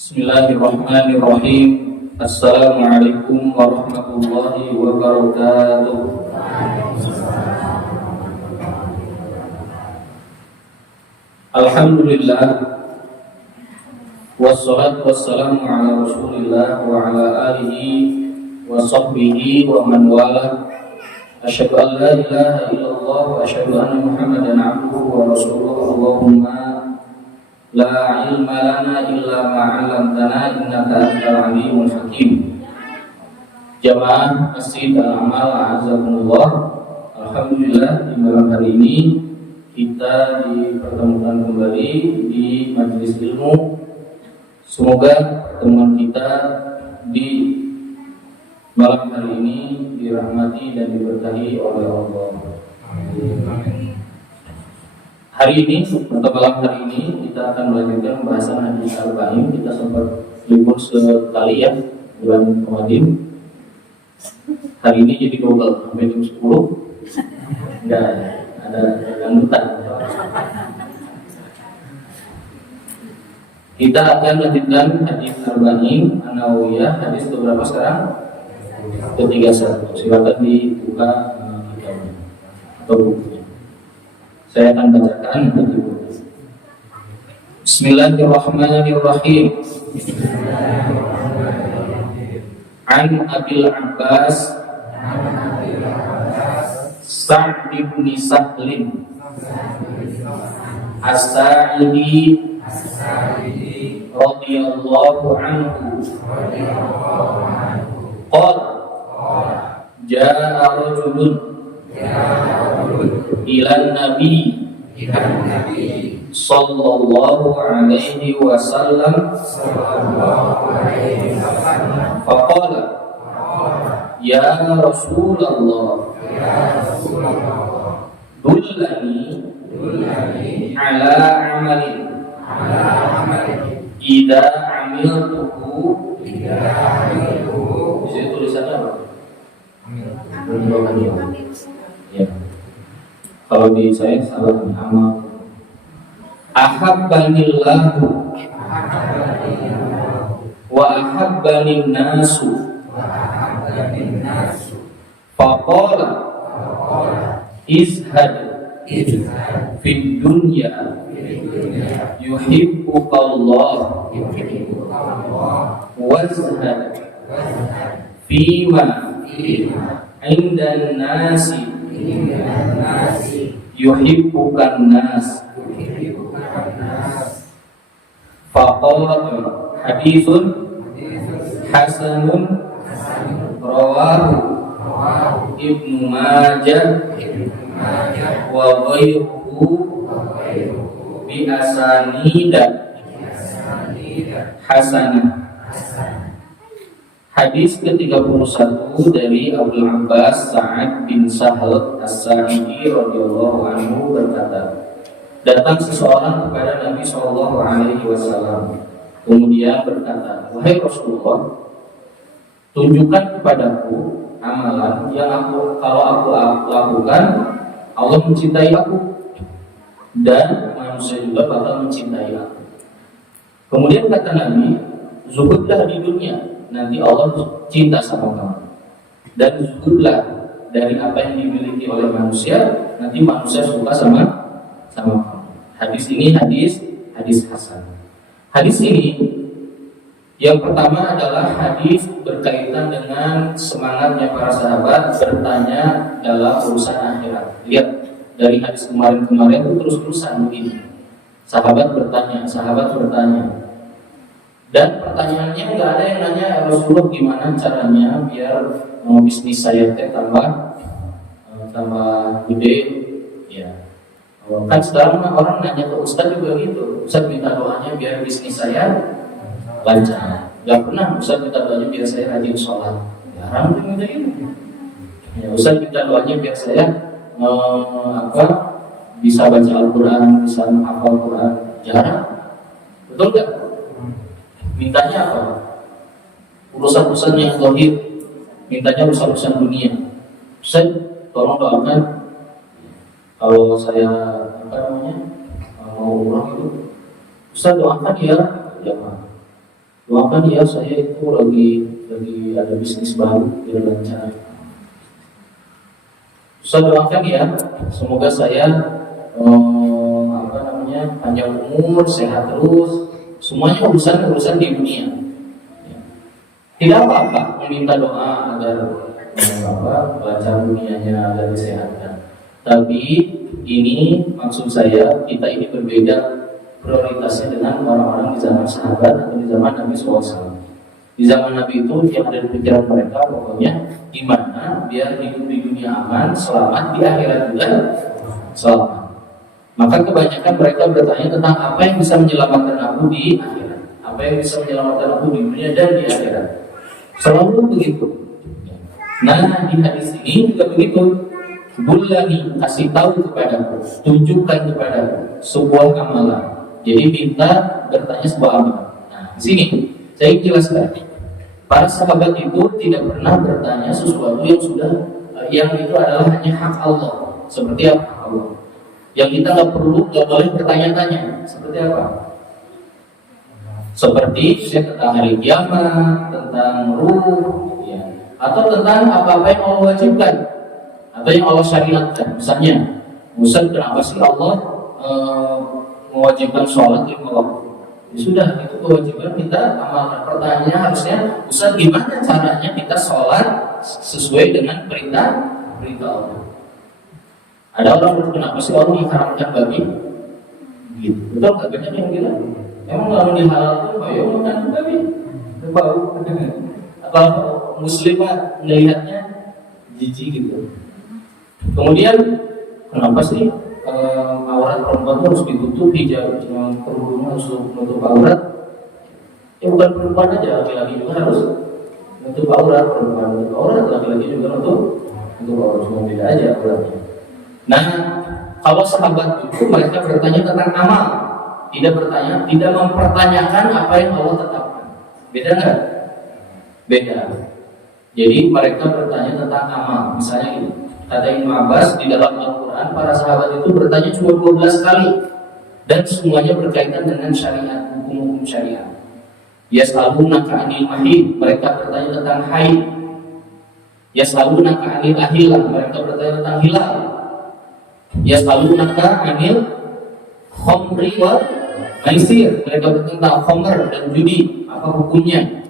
Bismillahirrahmanirrahim. Assalamualaikum warahmatullahi wabarakatuh. Alhamdulillah, wassalatu wassalamu ala rasulillah wa ala alihi wa sahbihi wa man wala. Asyhadu an la ilaha illallah wa asyhadu anna muhammadan abduhu wa rasuluhu. Allahumma la ilma lana illa ma 'allamtana innaka antal alimul hakim. Jamaah Masjid Al-Amal azakumullah. Alhamdulillah, di malam hari ini kita dipertemukan kembali di majelis ilmu. Semoga pertemuan kita di malam hari ini dirahmati dan diberkahi oleh Allah. Amin. Hari ini, atau malam hari ini, kita akan melanjutkan pembahasan hadis Arba'in. Kita sempat libur sekali ya, bulan kemarin. Hari ini jadi double, sampai jam 10. Enggak ada dangdutan. Kita akan melanjutkan hadis Arba'in An-Nawawiyah. Hadis keberapa sekarang? Ke-31. Silakan dibuka kitabnya atau bukunya. Saya akan bacakan buku. Bismillahirrahmanirrahim. An Abil Abbas Sa'd bin Sahlin As-Sa'idi radhiyallahu anhu qala jaa rajulun ila nabi sallallahu alaihi wasallam faqala ya Rasulullah dullani ala amalin idza amiltuhu. Bisa tulisannya apa? Ya. Kalau di saya salah amal. Ahabbanillahu wa ahabbanin nasu faqala izhad fid dunya yuhibbukallah wazhad fima indan nasi yuhibbukan nas. Faqala hadithun hasanun rawahu Ibnu Majah wa ghayruhu bi asanida hasanah. Hadis ke-31 dari Abu Abbas Sa'ad bin Sahl As-Sa'idi radhiyallahu anhu berkata, datang seseorang kepada Nabi sallallahu alaihi wasallam kemudian berkata, wahai Rasulullah, tunjukkan kepadaku amalan yang kalau aku lakukan Allah mencintai aku dan manusia juga bakal mencintai aku. Kemudian kata Nabi, zuhudlah di dunia, nanti Allah cinta sama kamu, dan zuhudlah dari apa yang dimiliki oleh manusia, nanti manusia suka sama kamu. Hadis ini hadis hasan. Hadis ini yang pertama adalah hadis berkaitan dengan semangatnya para sahabat bertanya dalam urusan akhirat. Lihat dari hadis kemarin-kemarin itu terus-terusan begini. Sahabat bertanya. Dan pertanyaannya nggak ada yang nanya, Rasulullah gimana caranya biar bisnis saya tambah gede, ya. Kan sekarang orang nanya ke Ustadz juga gitu. Ustadz minta doanya biar bisnis saya lancar. Gak pernah Ustadz minta doanya biar saya rajin sholat. Jarang tuh minta ini. Ya, Ustadz minta doanya biar saya bisa baca Al-Quran, bisa hafal Quran. Jarang. Betul gak? Mintanya apa? Urusan-urusan yang zahir. Mintanya urusan-urusan dunia. Ustaz, tolong doakan kalau saya mau umrah itu, Ustaz doakan ya, Doakan ya, saya itu lagi ada bisnis baru tidak lancar. Ustaz doakan ya, semoga saya panjang umur, sehat terus, semuanya urusan di dunia. Tidak apa-apa meminta doa agar lancar dunianya, agar disehatkan. Tapi ini maksud saya, kita ini berbeda prioritasnya dengan orang-orang di zaman sahabat atau di zaman Nabi SAW. Di zaman Nabi itu yang ada di pikiran mereka pokoknya gimana biar hidup di dunia aman, selamat, di akhirat juga selamat. Maka kebanyakan mereka bertanya tentang apa yang bisa menyelamatkan aku di akhirat, apa yang bisa menyelamatkan aku di dunia dan di akhirat. Selalu begitu. Nah, di hadis ini juga begitu. Bullani, kasih tahu kepadaku, tunjukkan kepadaku sebuah amalan. Jadi minta bertanya sebuah amalan. Nah, di sini saya jelaskan. Para sahabat itu tidak pernah bertanya sesuatu yang itu adalah hanya hak Allah. Seperti apa Allah? Yang kita nggak boleh bertanya-tanya. Seperti apa? Seperti tentang hari kiamat, tentang ruh, ya, atau tentang apa-apa yang Allah wajibkan atau yang Allah syariatkan. Misalnya, Ustaz, kenapa sih Allah mewajibkan sholat 5 waktu? Ya sudah, itu kewajiban kita amalkan. Pertanyaannya harusnya, Ustaz, gimana caranya kita sholat sesuai dengan perintah Allah? Ada orang bertanya, kenapa sih Allah mengharamkan babi? Gitu. Betul nggak? Banyak yang bilang, emang kalau dihalalkan, ya makan babi, bau. Atau muslimah melihatnya jijik gitu. Kemudian, kenapa sih aurat perempuan harus ditutupi, jangan kerudungnya harus menutup aurat? Ya bukan perempuan aja, laki-laki juga harus menutup aurat. Perempuan menutup aurat, laki-laki juga menutup aurat. Cuma beda aja auratnya. Nah, kalau sahabat itu mereka bertanya tentang amal, tidak mempertanyakan apa yang Allah tetapkan. Beda nggak? Beda. Jadi mereka bertanya tentang amal. Misalnya ini, kata Ibnu Abbas di dalam Al-Quran, para sahabat itu bertanya cuma 12 kali dan semuanya berkaitan dengan syariat, hukum-hukum syariat. Yas'alunaka 'anil mahid, mereka bertanya tentang haid. Yas'alunaka 'anil ahilah, mereka bertanya tentang hilal. Yas'alunaka 'anil khamri wal maisir, mereka bertanya tentang khamr dan judi, apa hukumnya.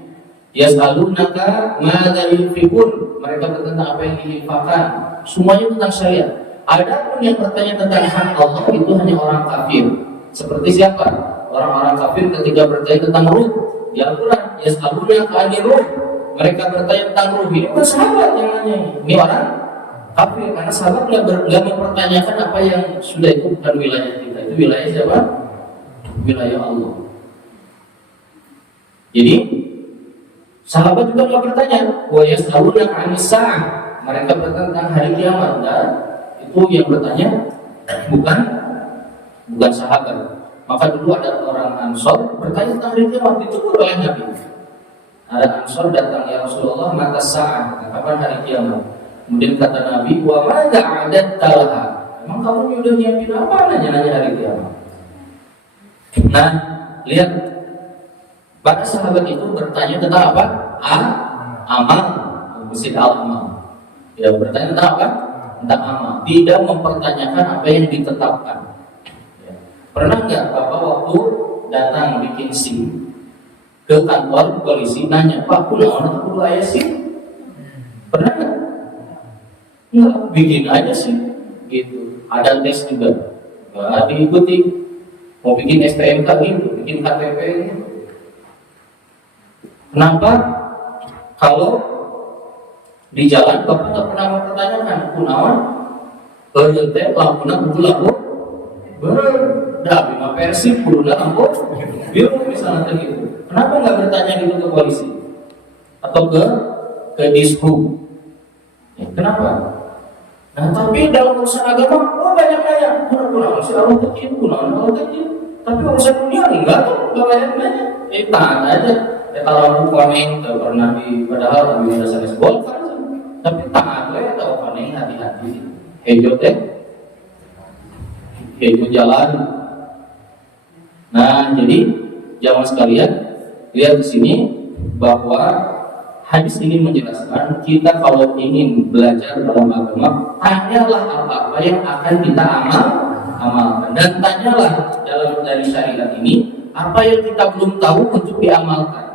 Yas'alunaka madza yunfiqun, mereka bertanya tentang apa yang diinfakkan. Semuanya tentang syariat. Adapun yang bertanya tentang hak Allah itu hanya orang kafir. Seperti siapa? Orang-orang kafir ketika bertanya tentang ruh di Al-Quran, yas'alunaka 'anil ruh, mereka bertanya tentang ruh. Ini bukan sahabat yang nanya, ini orang kafir. Karena sahabat nggak mempertanyakan apa yang sudah, itu bukan wilayah kita, itu wilayah siapa? Wilayah Allah. Jadi sahabat juga nggak bertanya, wa yas'alunaka 'anis sa'ah, mereka bertanya tentang hari kiamat. Dan itu yang bertanya bukan sahabat. Maka dulu ada orang Ansor bertanya tentang hari kiamat, ditegur oleh Nabi. Ada Ansor datang, ya Rasulullah, mata sa'ah, kapan hari kiamat? Kemudian kata Nabi, wa madza a'adatta laha, emang kamu udah nyiapin apa nanya hari kiamat? Nah, lihat, para sahabat itu bertanya tentang apa? Amal, mesin al-amal. Ya, bertanya tentang apa? Tentang amal. Tidak mempertanyakan apa yang ditetapkan. Ya. Pernah nggak Bapak waktu datang bikin SIM ke kantor polisi nanya, Pak, kunaon atau kudu aya SIM? Pernah nggak? Nggak, bikin aja sih. Gitu. Ada tes juga, nggak diikuti. Mau bikin STNK gitu, bikin KTP gitu. Kenapa? Kalau di jalan Bapak nggak pernah mempertanyakan kunaon, teh lampuna kudu lampu berda, bima persib kudu lampu biru misalnya gitu. Kenapa nggak bertanya gitu ke polisi atau ke dishub? Ya, kenapa? Nah, tapi dalam urusan agama, banyak-banyak. Kunaon sih Allah kecil, kunaon Allah kecil. Tapi urusan dunia enggak tuh, nggak banyak-banyak. Tahan aja. Kalau aku koneng pernah padahal di dasar sekolah kan, tapi tahan lah tahu koneng hati-hati. Hejo jalan. Nah, jadi jamaah sekalian, lihat di sini bahwa hadis ini menjelaskan kita kalau ingin belajar dalam agama, tanyalah apa-apa yang akan kita amalkan, dan tanyalah dalam dari syariat ini apa yang kita belum tahu untuk diamalkan,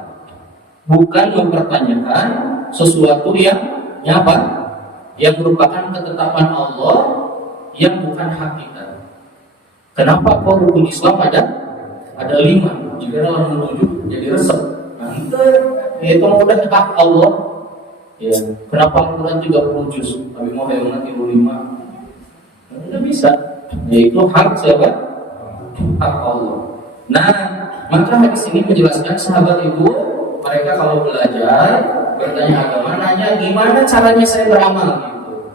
bukan mempertanyakan sesuatu yang apa? Yang merupakan ketetapan Allah yang bukan hakikat. Kenapa kok rukun Islam ada 5? Jika dalam menuju jadi resep. Nah, itu udah hak Allah. Ya, kenapa Al-Quran 30 juz? Tapi mau yang mana 35? Tidak bisa. Yaitu hak siapa? Hak Allah. Nah, maka hadis ini menjelaskan sahabat itu mereka kalau belajar bertanya agama, nanya gimana caranya saya beramal gitu.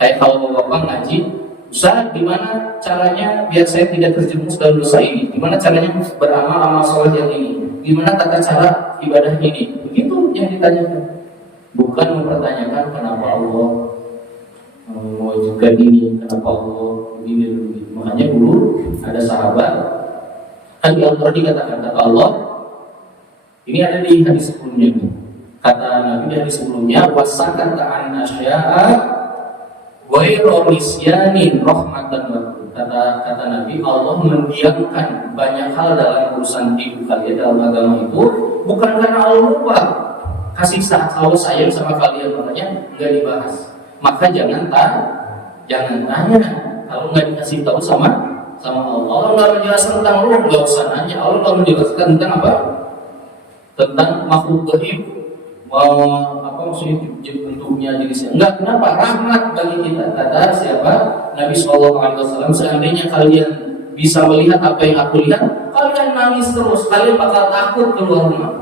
Kayak kalau bapak ngaji, Ustaz, gimana caranya biar saya tidak terjerumus dalam dosa ini? Gimana caranya beramal amal soleh yang ini? Gimana tata cara ibadah ini? Begitu yang ditanyakan. Bukan mempertanyakan kenapa Allah mewajibkan ini, kenapa Allah begini begitu. Makanya dulu ada sahabat, kan di Al-Quran dikatakan kata Allah, ini ada di hadis sebelumnya. Kata Nabi di hadis sebelumnya, wasakata an asya'a ghairu nisyanin rahmatan lakum. Kata Nabi, Allah mendiamkan banyak hal dalam urusan hidup kalian dalam agama itu bukan karena Allah lupa kasih Allah sayang sama kalian, makanya nggak dibahas. Maka jangan tanya kalau nggak dikasih tahu sama Allah. Allah nggak menjelaskan tentang ruh, nggak usah nanya. Allah nggak menjelaskan tentang apa? Tentang makhluk gaib, apa maksudnya bentuknya jenisnya. Enggak, kenapa? Rahmat bagi kita. Kata siapa? Nabi SAW, seandainya kalian bisa melihat apa yang aku lihat, kalian nangis terus, kalian bakal takut keluar rumah.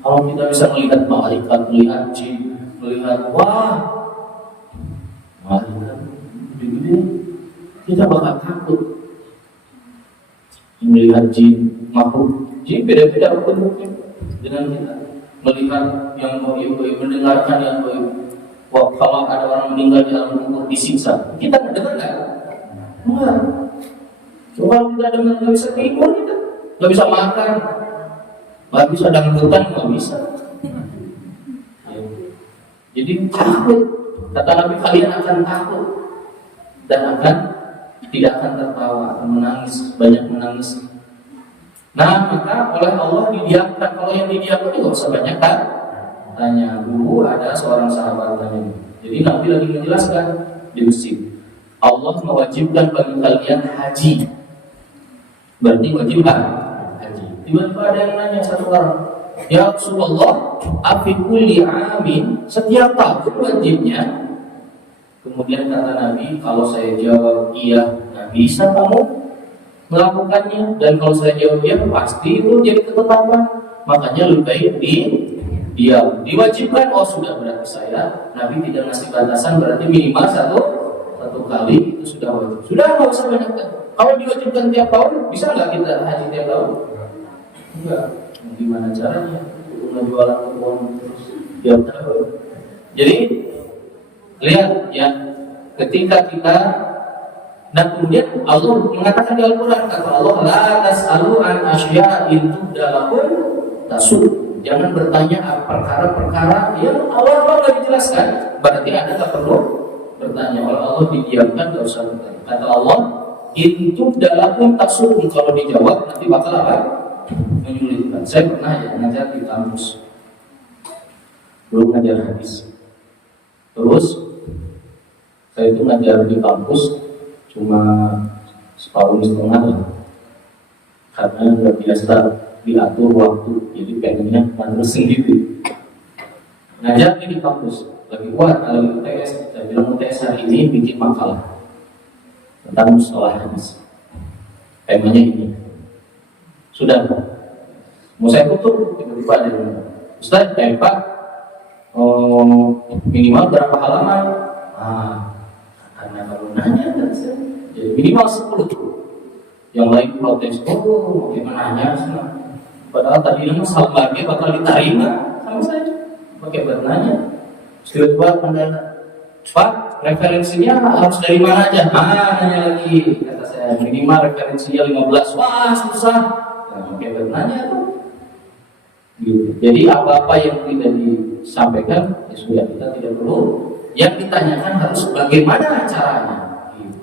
Kalau kita bisa melihat malaikat, melihat jin, melihat malaikat gede, kita bakal takut. Melihat jin, makhluk jin beda-beda bentuknya dengan kita. Melihat yang goib, mendengarkan yang goib. Wah, kalau ada orang meninggal di dalam kubur disiksa, kita mendengar nggak? Enggak. Coba kita dengar, nggak bisa tidur, kita nggak bisa makan, nggak bisa dangdutan, nggak bisa. Jadi takut. Kata Nabi, kalian akan takut dan tidak akan tertawa, akan menangis, banyak menangis. Nah, maka oleh Allah didiamkan. Kalau yang didiamkan itu usah banyak tanya. Dulu ada seorang sahabat tanya. Jadi Nabi lagi menjelaskan di masjid, Allah mewajibkan bagi kalian haji. Berarti wajib haji. Tiba-tiba ada yang nanya satu orang, ya Rasulullah, afi kulli amin, setiap tahun wajibnya? Kemudian kata Nabi, kalau saya jawab iya, nggak bisa kamu melakukannya, dan kalau saya jawab iya, pasti itu jadi ketetapan. Makanya lebih baik diwajibkan. Oh sudah, berarti saya Nabi tidak ngasih batasan, berarti minimal satu kali itu sudah wajib. Sudah, nggak usah banyak. Kalau diwajibkan tiap tahun, bisa nggak kita haji tiap tahun? Enggak. Gimana caranya? Jualan kebun terus tiap tahun. Jadi lihat ya, ketika kita, dan kemudian Allah mengatakan di Al-Quran, kata Allah, la tas'alu an asya'in tubdalakum tasud. Jangan bertanya perkara-perkara yang Allah nggak dijelaskan. Berarti Anda nggak perlu bertanya. Oleh Allah didiamkan, nggak usah bertanya. Kata Allah, in tubdalakum tasud. Kalau dijawab nanti bakal apa? Menyulitkan. Saya pernah ngajar di kampus, belum ngajar hadis. Terus saya itu ngajar di kampus cuma setahun setengah lah, karena nggak biasa diatur waktu, jadi pengennya mandiri sendiri. Ngajar di kampus lagi kalau UTS, saya bilang UTS hari ini bikin makalah tentang mustalah hadis. Temanya ini. Sudah, mau saya tutup, tiba-tiba ada yang Ustaz, Pak, minimal berapa halaman? Karena kamu nanya, jadi minimal 10. Yang lain protes, gimana nanya? Padahal tadi nama salbagnya bakal diterima sama saya, pakai bertanya. Tiba-tiba Anda, Pak, referensinya harus dari mana aja? Nanya lagi, kata saya, minimal referensinya 15. Wah, susah. Pakai bertanya tuh. Gitu. Jadi apa-apa yang tidak disampaikan ya sudah, kita tidak perlu. Yang ditanyakan harus bagaimana caranya. Gitu.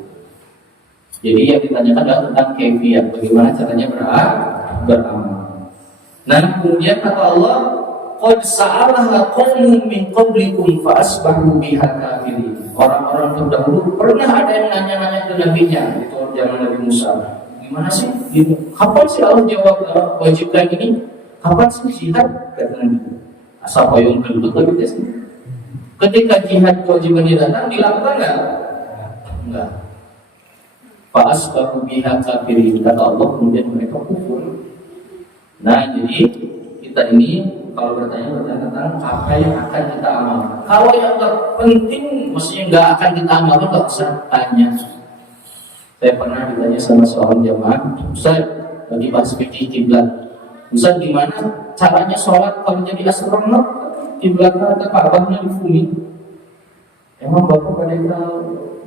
Jadi yang ditanyakan adalah tentang kaifiyah, bagaimana caranya beramal. Nah, kemudian kata Allah, qad sa'alaha qaumun min qablikum fa asbahu biha kafirin. Orang-orang terdahulu pernah ada yang nanya-nanya ke nabinya, itu zaman Nabi Musa. Gimana sih? Kapan sih Allah jawab wajibkan ini? Kapan sih jihad? Kata Nabi. Asal payung kedua lebih sih. Ketika jihad kewajiban datang, dilakukan enggak? Fa asbahu biha kafirin. Kata Allah, kemudian mereka kufur. Nah, jadi kita ini kalau bertanya tentang apa yang akan kita amalkan. Kalau yang nggak penting, mestinya nggak akan kita amalkan, nggak usah tanya. Saya pernah ditanya sama seorang jamaah, Ustaz, lagi bahas fikih kiblat. Ustaz, gimana caranya sholat kalau jadi astronot? Kiblatnya ada Ka'bahnya di bumi. Emang bapak pada tahu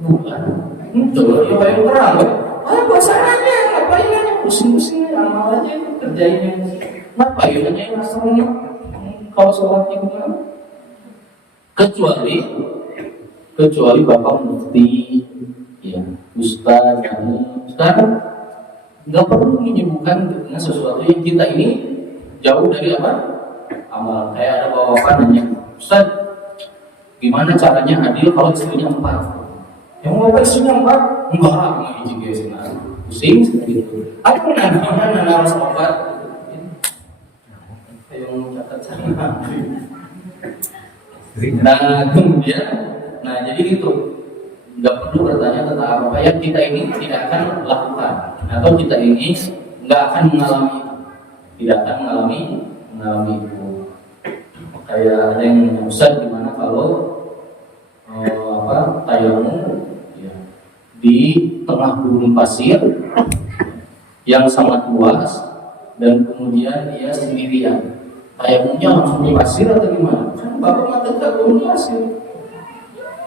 bulan? Itu ya yang terang. Apa salahnya? Ngapain aja pusing-pusing amal aja kerjain. Ngapain aja yang astronot? Kalau sholatnya gimana? Kecuali bapak mufti, ya, ustaz, sekarang nggak perlu menyibukkan dengan sesuatu yang kita ini jauh dari apa? Amal. Kayak ada bapak nanya, Ustaz, gimana caranya adil kalau istrinya 4? Yang mau istrinya 4? Enggak, nggak izin guys, pusing seperti itu. Ada mana harus 4? Yang catat sana. Nah, kemudian, jadi itu nggak perlu bertanya tentang apa yang kita ini tidak akan lakukan, atau kita ini nggak akan mengalami itu, tidak akan mengalami itu. Kayak ada yang Ustaz, gimana kalau tayamum ya, di tengah gurun pasir yang sangat luas dan kemudian dia sendirian. Tayamumnya langsung di pasir atau gimana? Kan bapak mata ke gurun pasir.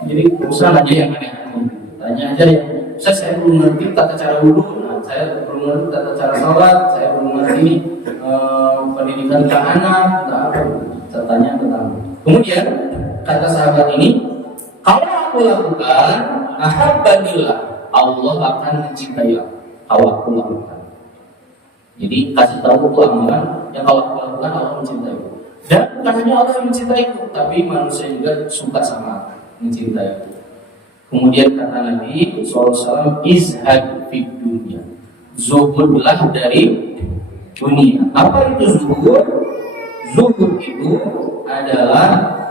Jadi usaha aja yang aneh-aneh. Tanya aja ya. Saya belum ngerti tata cara wudhu, saya belum ngerti tata cara sholat, saya belum ngerti pendidikan ke anak, apa. Saya tanya tentang. Kemudian kata sahabat ini, kalau aku lakukan, ahabbanillah, Allah akan mencintai aku. Kalau aku lakukan. Jadi kasih tahu aku amalan yang kalau aku lakukan Allah mencintai. Dan bukan hanya Allah yang mencintaiku, tapi manusia juga suka sama aku, mencintai. Kemudian kata Nabi SAW, izhad fid dunya, zuhudlah dari dunia. Apa itu zuhud? Zuhud itu adalah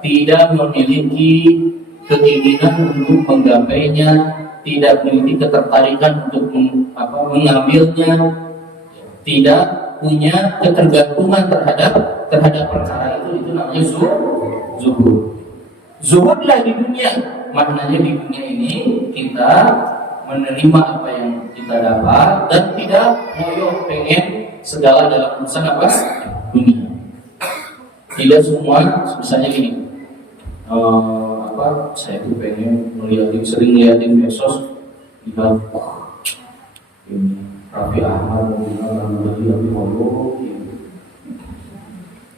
tidak memiliki keinginan untuk menggapainya, tidak memiliki ketertarikan untuk mengambilnya, tidak punya ketergantungan terhadap perkara itu namanya zuhud. Zuhudlah di dunia, maknanya di dunia ini kita menerima apa yang kita dapat dan tidak ngoyo pengen segala dalam urusan dunia. Tidak semua, misalnya gini, saya tuh pengen sering ngeliatin medsos, lihat ini Raffi Ahmad Abi Holo,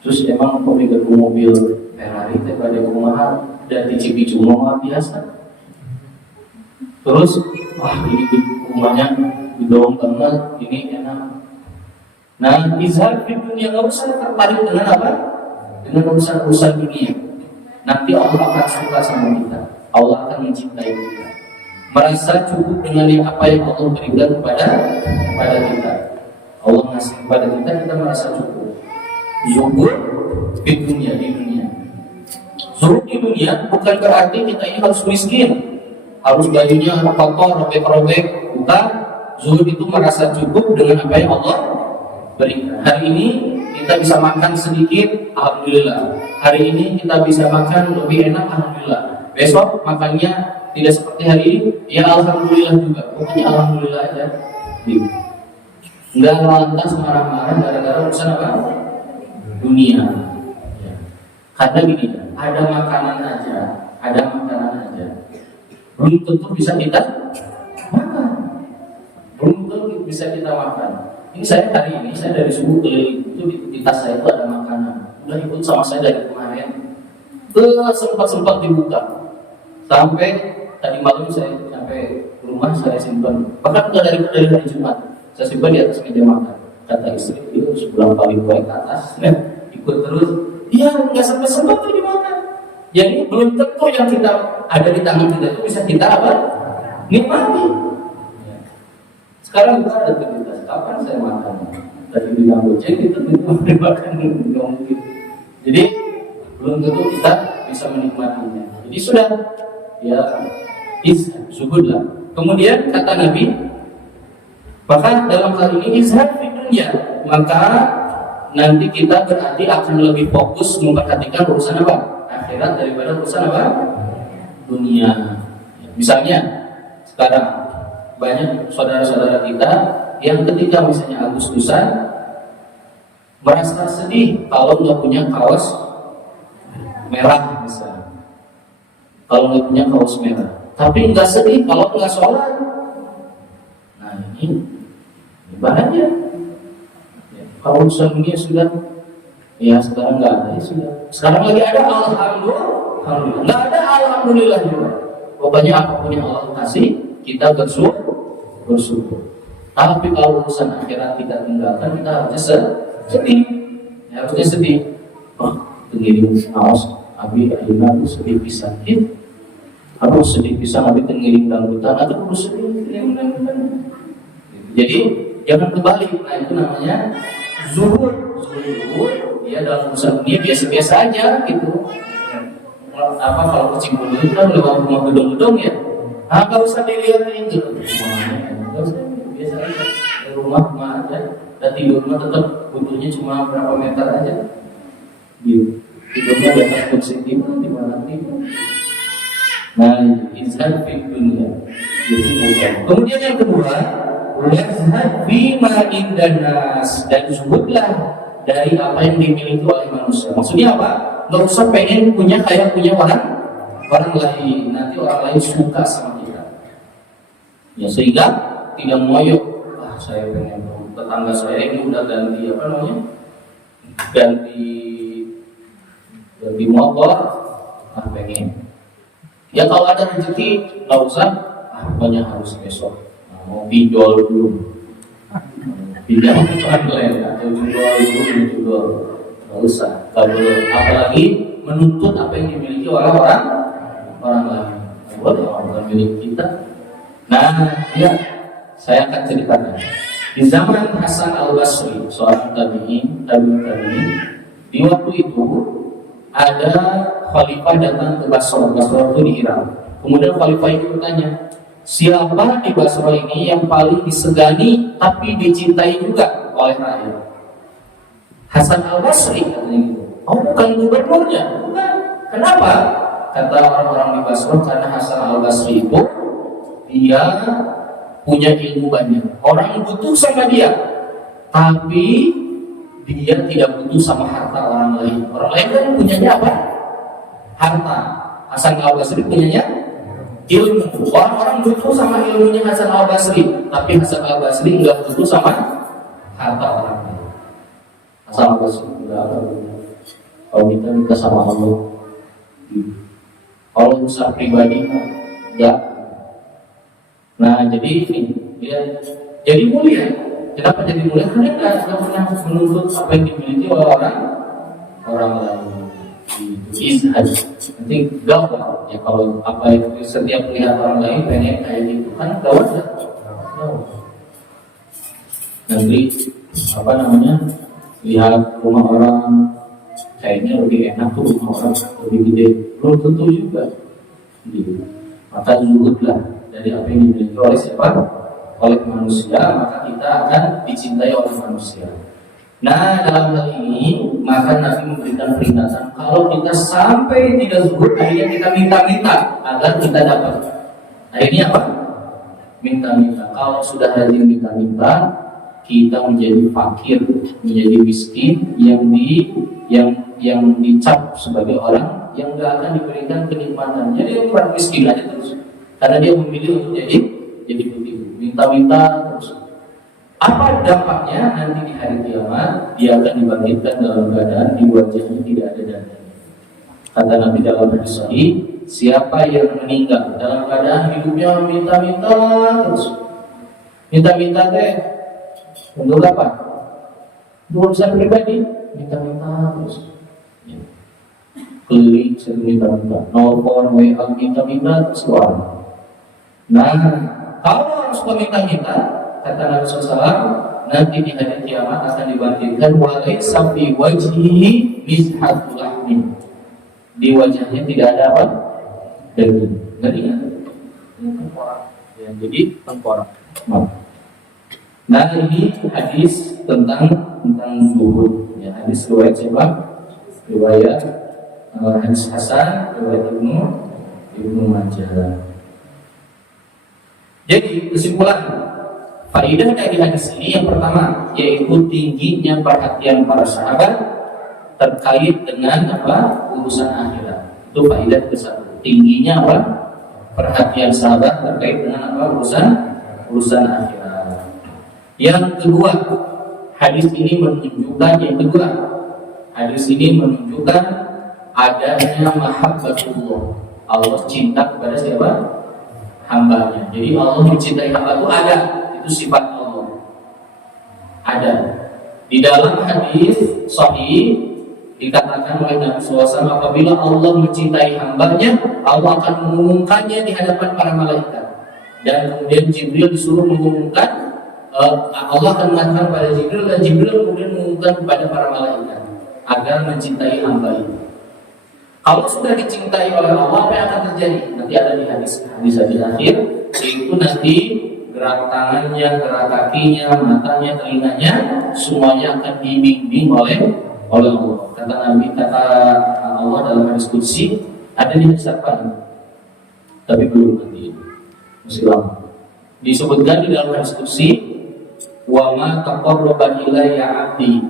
terus emang pemilik mobil Ferrari teh pada kumaha dan dicipi cuma biasa. Terus ini rumahnya gedong banget, ini enak. Nah, izhar di dunia, nggak usah tertarik dengan apa? Dengan urusan dunia. Nanti Allah akan suka sama kita, Allah akan mencintai kita. Merasa cukup dengan apa yang Allah berikan kepada kita. Allah ngasih kepada kita merasa cukup. Zuhud di dunia. Zuhud di dunia bukan berarti kita ini harus miskin, harus bajunya kotor, robek-robek. Bukan. Zuhud itu merasa cukup dengan apa yang Allah berikan. Hari ini kita bisa makan sedikit, alhamdulillah. Hari ini kita bisa makan lebih enak, alhamdulillah. Besok makannya tidak seperti hari ini, ya alhamdulillah juga. Pokoknya alhamdulillah aja. Nggak lantas marah-marah gara-gara urusan apa? Dunia. Ya. Karena gini, ada makanan aja. Belum tentu bisa kita makan. Ini saya hari ini, saya dari subuh keliling itu di tas saya itu ada makanan. Udah ikut sama saya dari kemarin. Sempat dibuka. Sampai tadi malam saya sampai rumah saya simpan. Bahkan udah dari hari Jumat. Saya simpan di atas meja makan. Kata istri, itu sebulan paling baik ke atas. Nah, ikut terus. Iya, nggak sempat tuh dimakan. Jadi belum tentu yang kita ada di tangan kita itu bisa kita apa? Nikmati. Sekarang kita ada aktivitas. Kapan saya makan? Tadi bilang gojek itu makan nggak mungkin. Jadi belum tentu kita bisa menikmatinya. Jadi sudah ya zuhudlah. Kemudian kata Nabi, bahkan dalam hal ini izhad fi dunya, maka nanti kita berarti akan lebih fokus memperhatikan urusan apa? Akhirat daripada urusan apa? Dunia. Misalnya sekarang banyak saudara-saudara kita yang ketika misalnya Agustusan merasa sedih kalau nggak punya kaos merah misalnya, kalau nggak punya kaos merah, tapi nggak sedih kalau nggak sholat. Nah ini ibaratnya kalau suaminya sudah ya sekarang nggak ada ya sudah. Sekarang lagi ada alhamdulillah, nggak ada alhamdulillah juga. Pokoknya apapun yang Allah kasih kita bersyukur. Tapi kalau urusan akhirat kita tinggalkan, kita harusnya sedih. Ya, harusnya sedih. Tengiring kaos abi ayeuna tuh sedih pisan. Aku sedih pisan abi tengiring dangdutan atau aku sedih dangdutan. Jadi jangan kebalik. Nah itu namanya zuhud. Ya dalam urusan dunia biasa-biasa aja gitu. Apa kalau kucing bulu itu kan lewat rumah gedung-gedung ya. Nah nggak usah dilihatin gitu. Nggak usah biasa aja. Di rumah aja. Dan tidurnya tetap butuhnya cuma berapa meter aja. Tidurnya di atas kursi tidur di mana tidur. Nah, izhad fi dunya. Jadi bukan. Kemudian yang kedua, izhad fi ma indan nas, dan zuhudlah dari apa yang dimiliki oleh manusia. Maksudnya apa? Nggak usah pengen punya kayak punya orang lain. Nanti orang lain suka sama kita. Ya sehingga tidak ngoyo. Saya pengen tetangga saya ini udah ganti apa namanya? Ganti motor, pengen. Ya kalau ada rezeki nggak usah, pokoknya harus besok. Mau pinjol dulu, pinjam online atau jual, nggak usah. Kalau apalagi menuntut apa yang dimiliki oleh orang lain, boleh orang milik kita. Nah, ya saya akan ceritakan. Di zaman Hasan Al-Basri, seorang tabi'in, di waktu itu ada khalifah datang ke Basra itu di Irak. Kemudian khalifah itu bertanya, siapa di Basra ini yang paling disegani tapi dicintai juga oleh rakyat? Hasan Al-Basri katanya gitu. Oh bukan gubernurnya, bukan. Kenapa? Kata orang-orang di Basra, karena Hasan Al-Basri itu dia punya ilmu banyak. Orang butuh sama dia, tapi dia tidak butuh sama harta orang lain. Orang lain kan punyanya apa? Harta. Hasan Al-Basri punyanya ilmu. Orang-orang butuh sama ilmunya Hasan Al-Basri, tapi Hasan Al-Basri nggak butuh sama harta orang lain. Hasan Al-Basri nggak ada. Kalau kita minta sama Allah, kalau usaha pribadi nggak. Nah jadi ini ya, jadi mulia. Kenapa jadi mulia? Karena nggak pernah menuntut apa yang dimiliki oleh orang lain. Izhad. Nanti gawat ya kalau apa itu setiap melihat orang lain pengen kayak gitu kan gawat ya. Nanti apa namanya lihat rumah orang kayaknya lebih enak tuh, rumah orang lebih gede, belum tentu juga. Gitu. Maka zuhudlah dari apa yang dimiliki oleh siapa? Oleh manusia, maka kita akan dicintai oleh manusia. Nah dalam hal ini maka Nabi memberikan peringatan kalau kita sampai tidak zuhud, akhirnya kita minta-minta agar kita dapat. Nah ini apa? Minta-minta. Kalau sudah rajin minta-minta, kita menjadi fakir, menjadi miskin yang dicap sebagai orang yang nggak akan diberikan kenikmatan. Jadi orang miskin aja terus, karena dia memilih untuk jadi begitu, minta-minta terus. Apa dampaknya? Nanti di hari kiamat dia akan dibangkitkan dalam keadaan di wajahnya tidak ada daging. Kata Nabi dalam hadis sahih, siapa yang meninggal dalam keadaan hidupnya minta-minta terus, minta-minta teh untuk apa? Urusan pribadi, minta-minta terus. Keliling sering minta-minta, nelfon, WA minta-minta terus doa. Nah, kalau harus minta-minta, kata Nabi SAW, nanti di hari kiamat akan dibangkitkan walaysa fi wajhihi mizhatul lahmin. Di wajahnya tidak ada apa? Daging. Nggak ingat? Tengkorak. Ya, jadi tengkorak. Nah, ini hadis tentang zuhud. Ya, hadis riwayat siapa? Riwayat hadis Hasan, riwayat Ibnu Majah. Jadi kesimpulan faidah dari hadis ini yang pertama yaitu tingginya perhatian para sahabat terkait dengan apa? Urusan akhirat. Itu faidah ke-1. Tingginya apa? Perhatian sahabat terkait dengan apa? Urusan akhirat. Yang kedua, hadis ini menunjukkan adanya mahabbatullah. Allah cinta kepada siapa? Hambanya. Jadi Allah mencintai hamba itu ada, itu sifat Allah. Ada. Di dalam hadis sahih dikatakan oleh Nabi SAW, apabila Allah mencintai hambanya, Allah akan mengumumkannya di hadapan para malaikat. Dan kemudian Jibril disuruh mengumumkan, Allah akan mengatakan kepada Jibril, dan Jibril kemudian mengumumkan kepada para malaikat agar mencintai hamba itu. Kalau sudah dicintai oleh Allah, apa yang akan terjadi? Nanti ada di hadis akhir, yaitu nanti gerak tangannya, gerak kakinya, matanya, telinganya, semuanya akan dibimbing oleh Allah. Kata Allah dalam hadis qudsi, ada di hadis apa? Tapi belum nanti, masih lama. Disebutkan di dalam hadis qudsi, wa ma taqarraba ilayya 'abdi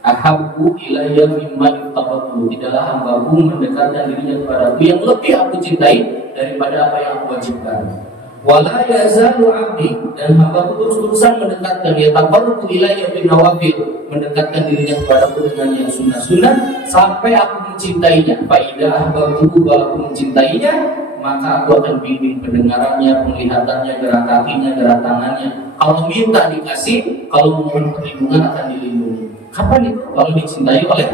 ahabbu ilayya mimma ittaqatu. Tidaklah hambaku mendekatkan dirinya kepadaku yang lebih aku cintai daripada apa yang aku wajibkan. Wala yazalu 'abdi, dan hambaku terus-terusan mendekatkan, ya taqarrabu ilayya bin nawafil, mendekatkan dirinya kepadaku dengan yang sunnah-sunnah sampai aku mencintainya. Fa idza ahbabtu, kalau aku mencintainya, maka aku akan bimbing pendengarannya, penglihatannya, gerak kakinya, gerak tangannya. Kalau minta dikasih, kalau mohon perlindungan akan dilindungi. Kapan itu? Kalau dicintai oleh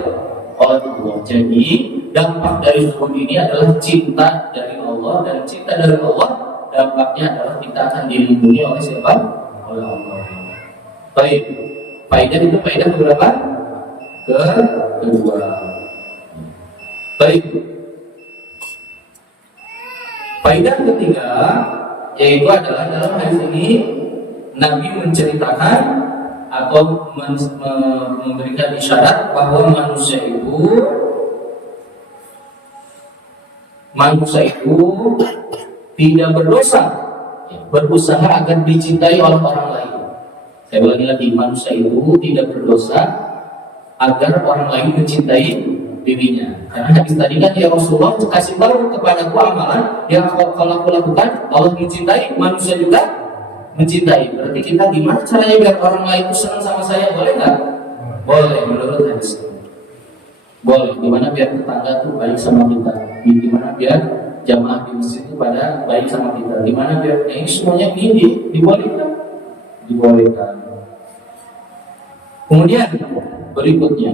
Allah. Jadi dampak dari zuhud ini adalah cinta dari Allah, dan cinta dari Allah dampaknya adalah kita akan dilindungi oleh siapa? Oleh Allah. Baik. Faedah itu faedah berapa? Kedua. Baik. Faedah ketiga yaitu adalah dalam hadis ini Nabi menceritakan atau memberikan isyarat bahwa manusia itu tidak berdosa, berusaha agar dicintai oleh orang lain. Saya ulangi lagi, manusia itu tidak berdosa agar orang lain mencintai dirinya. Karena hadis tadi kan, ya Rasulullah kasih tahu kepadaku amalan yang kalau aku lakukan Allah mencintai, manusia juga mencintai. Berarti kita gimana caranya biar orang lain itu senang sama saya? Boleh nggak? Boleh, menurut hadis. Boleh. Gimana biar tetangga tuh baik sama kita? Gimana biar jamaah di masjid itu pada baik sama kita? Gimana biar ini semuanya ini dibolehkan? Dibolehkan. Kemudian berikutnya,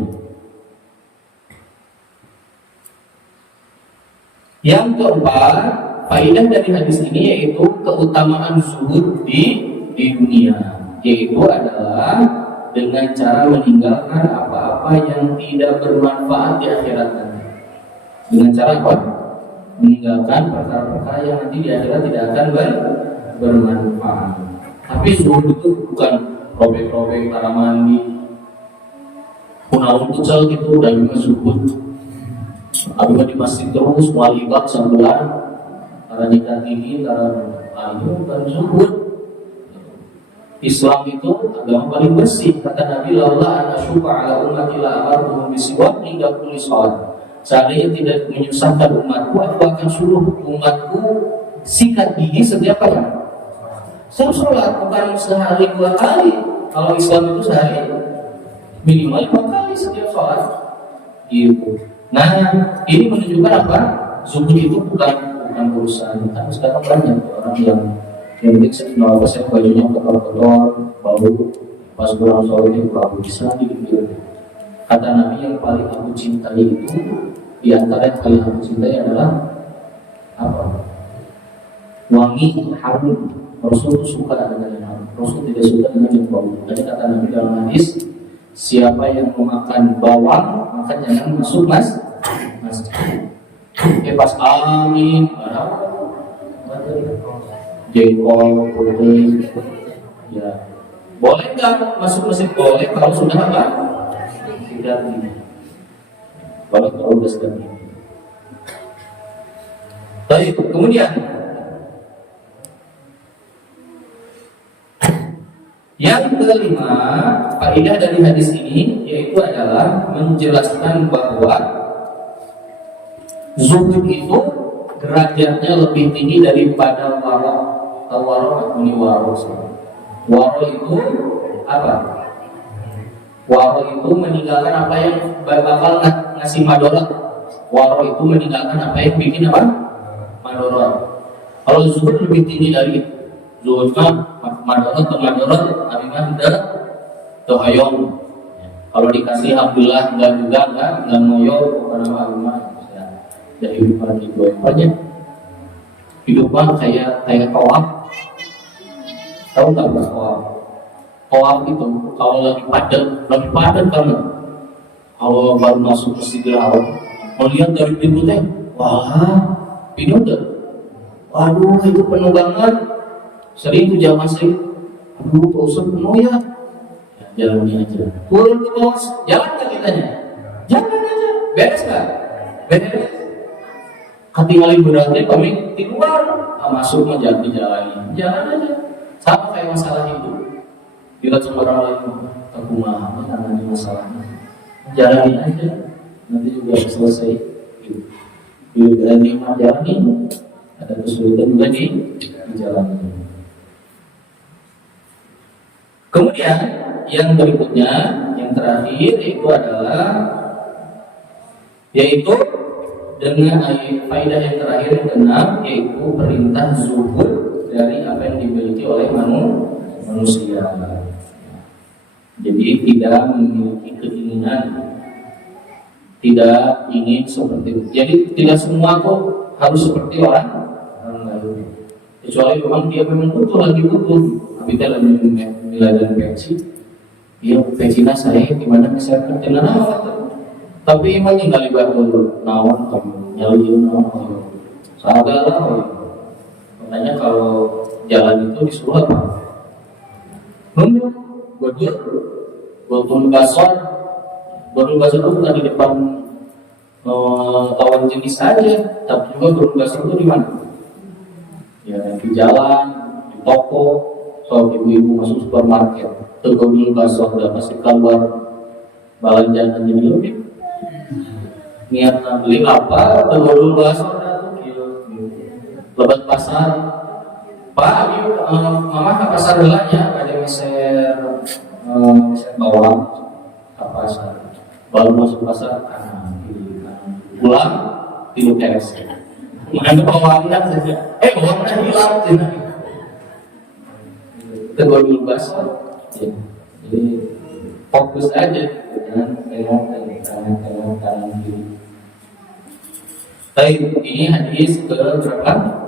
yang keempat, faedah dari hadis ini yaitu keutamaan zuhud di dunia, yaitu adalah dengan cara meninggalkan apa-apa yang tidak bermanfaat di akhirat nanti. Dengan cara apa? Meninggalkan perkara-perkara yang nanti di akhirat tidak akan bermanfaat. Tapi zuhud itu bukan robek-robek cara mandi, punaun kucel gitu, dan juga zuhud. Abis di masjid terus mualibat sambelan, cara nikah tinggi, cara ayu dan zuhud. Islam itu agama paling bersih. Kata Nabi, laula an asyqa ala ummati la amartuhum bisiwak hingga kulli shalat. Seandainya tidak menyusahkan umatku, aku akan suruh umatku sikat gigi setiap hari. Setiap sholat, bukan sehari 2 kali. Kalau Islam itu sehari minimal 5 kali setiap sholat gitu. Nah, ini menunjukkan apa? Zuhud itu bukan urusan. Kan sekarang banyak orang yang penting kenapa saya bajunya kotor-kotor, bau, pas pulang sholat itu bau bisa gitu. Kata Nabi, yang paling aku cintai itu, di antara yang paling aku cintai adalah apa? Wangi, harum. Rasul itu suka dengan yang harum. Rasul tidak suka dengan yang bau. Jadi kata Nabi dalam hadis, siapa yang memakan bawang, maka jangan masuk masjid. Pas angin, jengkol, putih, ya boleh nggak masuk masjid? Boleh kalau sudah apa? Tidak ini. Boleh kalau sudah sedang ini. Baik, kemudian yang kelima, faedah dari hadis ini yaitu adalah menjelaskan bahwa zuhud itu derajatnya lebih tinggi daripada waro. Waro ini waro. Waro itu apa? Waro itu meninggalkan apa yang bakal ngasih madorot. Waro itu meninggalkan apa yang bikin apa? Madorot. Kalau zuhud lebih tinggi dari zuhud madorot tapi mah udah tohayong. Kalau dikasih alhamdulillah enggak ngoyo karena agama ya. Dari hidupan itu banyak. Hidupan kayak kawat. Tahu nggak kawat? Kawat itu kalau lagi padat banget. Kalau baru masuk ke Sidrah, melihat dari pintu teh, wah, pintu teh, waduh itu penuh banget. Sering tuh jamaah sering, aduh Pak Ustaz penuh ya, jalannya aja. Turun ke bawah, jalan nggak kitanya? Jalan aja, beres nggak? Beres. Ketinggalin beratnya kami di luar, masuk mah jangan dijalani, jalan aja. Sama kayak masalah itu, bila sama orang lain, aku mah karena masalahnya, jalanin aja, nanti juga selesai. Bila nikmat jalani, ada kesulitan juga di jalan. Kemudian yang berikutnya, yang terakhir itu adalah yaitu dengan faedah yang terakhir yang keenam, yaitu perintah zuhud dari apa yang dimiliki oleh manusia. Jadi tidak memiliki keinginan, tidak ingin seperti itu. Jadi tidak semua kok harus seperti orang lain. Kecuali memang dia memang lagi butuh. Kita lagi nilai dan pensi, dia pensinya saya gimana bisa kerja tapi imannya nggak libat dulu, nawan kamu nyaliin nawan, sahabatlah. Makanya kalau jalan itu disuruh apa? Nunduk, buat basor itu bukan di depan lawan jenis saja, tapi juga gurun basor itu di mana? Ya di jalan, di toko. Kalau ibu-ibu masuk supermarket, tegomil basah udah pasti keluar belanjaan jadi lebih. Niat beli apa? Tegomil basah udah tuh lebat pasar. Pak, mama ke pasar belanja ada meser bawang ke pasar. Baru masuk pasar pulang tidur teres. Mana bawangnya saja? Bawangnya hilang saja. Tegol basah, ya. Jadi fokus aja, jangan tengok kanan kiri. Baik, ini hadis ke berapa?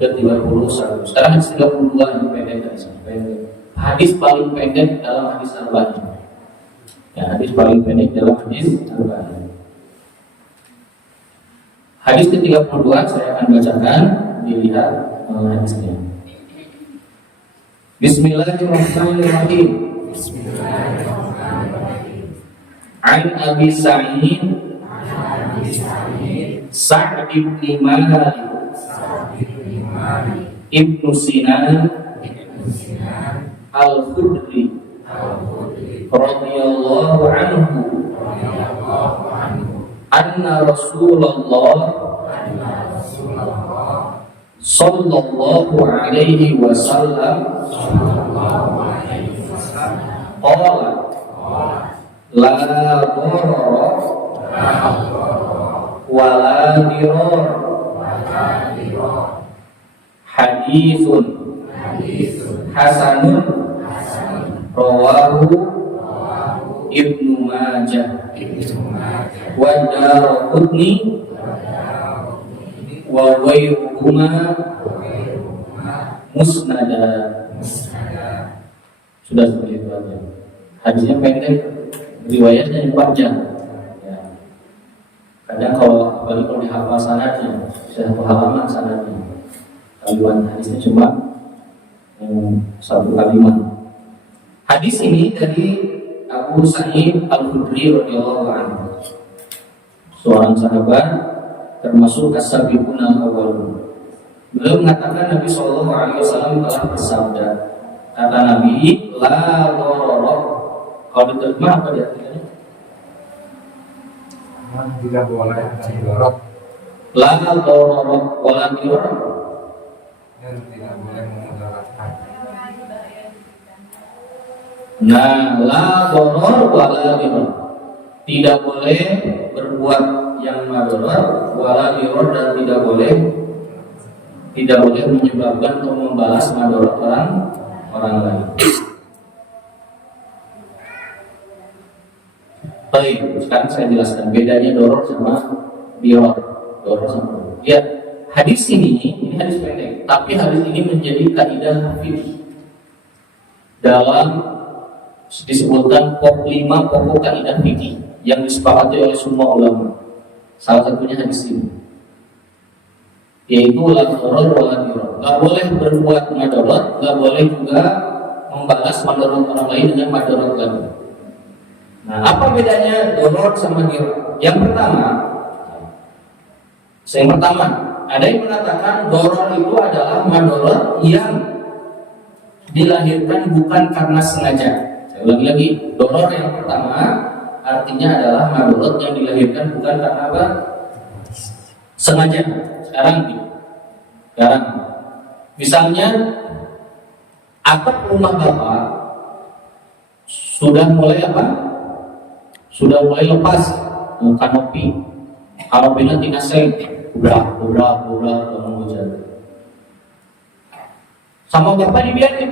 Ke 31. Sekarang hadis 32 yang pendek sampai hadis paling pendek dalam hadis Arba'in. Ya, hadis paling pendek dalam hadis Arba'in. Hadis ke-32 saya akan bacakan, dilihat hadisnya. Bismillahirrahmanirrahim. An Abi Sa'id Sa'd bin Malik Ibnu Sinan Al-Khudri radhiyallahu anhu anna Rasulullah sallallahu alaihi wasallam Qala la darara wa la dirar. Haditsun hasanun rawahu Ibnu Majah wa Daraqutni wa ghairuhuma musnada. Sudah seperti itu aja. Hadisnya pendek, riwayatnya panjang. Ya. Kadang kalau apalagi kalau dihafal sanadnya, bisa satu halaman sanadnya. Kalimat hadisnya cuma satu kalimat. Hadis ini dari Abu Sa'id Al-Khudri radhiyallahu anhu, seorang sahabat termasuk as-sabiqun al-awwalun. Beliau mengatakan Nabi sallallahu alaihi wasallam telah bersabda, kata Nabi, la darara. Kalau diterjemah apa dia artinya? Tidak boleh mudarat. La darara wala dirar. Dan tidak boleh memudaratkan. Nah, la darar wala dirar. Tidak boleh berbuat yang madarat, wala dirar, dan tidak boleh menyebabkan atau membalas madarat orang lain. Baik, sekarang saya jelaskan bedanya doror sama dirar. Doror sama dirar. Lihat, hadis ini hadis pendek, tapi hadis ini menjadi kaidah fikih. Dalam disebutkan 5 pokok kaidah fikih yang disepakati oleh semua ulama. Salah satunya hadis ini, yaitu la darar wa la dirar. Enggak boleh berbuat madarat, enggak boleh juga membalas madarat orang lain dengan madarat lagi. Nah, apa bedanya darar sama dirar? Yang pertama, ada yang mengatakan darar itu adalah madarat yang dilahirkan bukan karena sengaja. Saya ulangi lagi, darar yang pertama artinya adalah madarat yang dilahirkan bukan karena apa? Sengaja. Sekarang, misalnya atap rumah bapak sudah mulai apa? Sudah mulai lepas kanopi. Kanopinya tidak seng, berak hujan. Sama bapak dibiarin.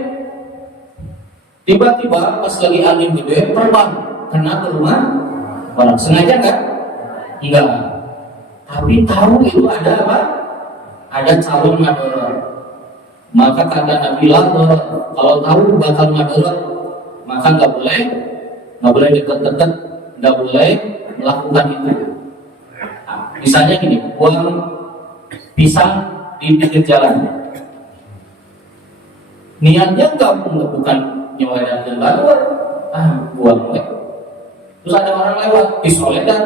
Tiba-tiba pas lagi angin gede terbang kena ke rumah orang. Sengaja nggak? Enggak. Tapi tahu itu ada apa? Ada calon madarat. Maka kata Nabi Allah, kalau tahu bakal madarat, maka nggak boleh dekat-dekat, nggak boleh melakukan itu. Nah, misalnya gini, buang pisang di pinggir jalan. Niatnya bukan nyewedan madarat, buang. Terus ada orang lewat, disoledan.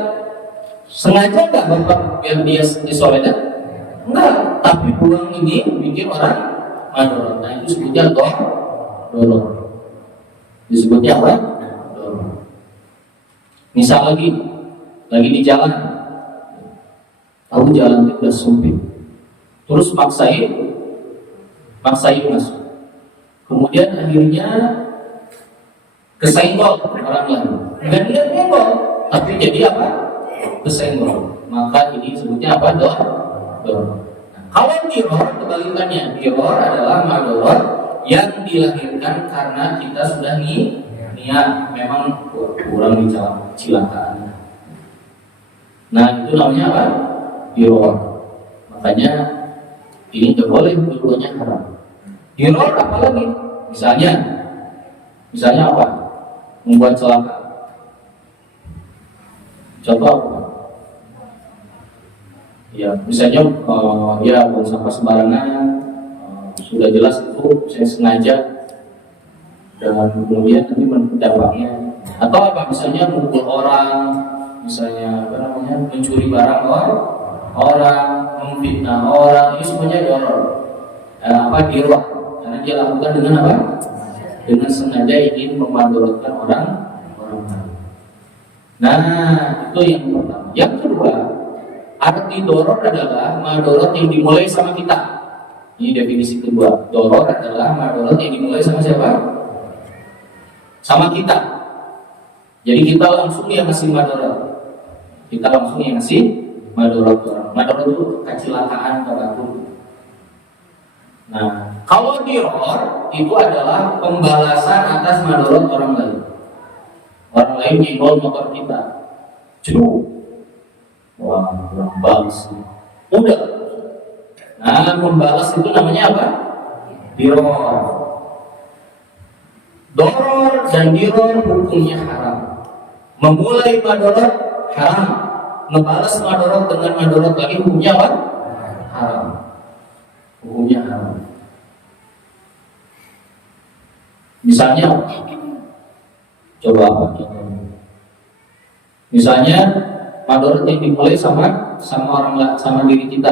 Sengaja nggak bapak biar dia disoledan? Enggak, tapi buang ini bikin orang madarat. Nah, itu sebutnya doror. Disebutnya apa? Doror. Misal lagi di jalan, tahu jalan itu udah sempit, terus maksain masuk. Kemudian akhirnya kesenggol orang lain. Bukan dia nyenggol, tapi jadi apa? Kesenggol. Maka ini sebutnya apa? Doror. Kalau dirar kebalikannya, dirar adalah madarat yang dilahirkan karena kita sudah niat memang kurang kecelakaan. Nah, itu namanya apa? Dirar. Makanya ini tidak boleh, dua-duanya haram. Dirar apalagi? Misalnya apa? Membuat celaka. Contoh apa? Ya, misalnya buang sampah sembarangan, sudah jelas itu saya sengaja, dan kemudian nanti dampaknya. Atau apa? Misalnya memukul orang, misalnya mencuri barang orang, memfitnah orang, ini semuanya doror. Dirar. Karena dia lakukan dengan apa? Dengan sengaja ingin memadaratkan orang. Nah, itu yang pertama. Yang kedua, arti doror adalah madarat yang dimulai sama kita. Ini definisi kedua. Doror adalah madarat yang dimulai sama siapa? sama kita. Jadi kita langsung yang ngasih madarat. Kita langsung yang ngasih madarat orang. Madarat itu kecelakaan apapun. Nah, kalau diror itu adalah pembalasan atas madarat orang lain. Orang lain nyenggol motor kita, ceduh, wah, kurang balas. Udah. Nah, membalas itu namanya apa? Diror. Doror dan diror hukumnya haram. Memulai madarat haram. Membalas madarat dengan madarat lagi hukumnya apa? Haram. Hukumnya haram. Misalnya, coba apa? Misalnya madarat yang dimulai sama orang, sama diri kita,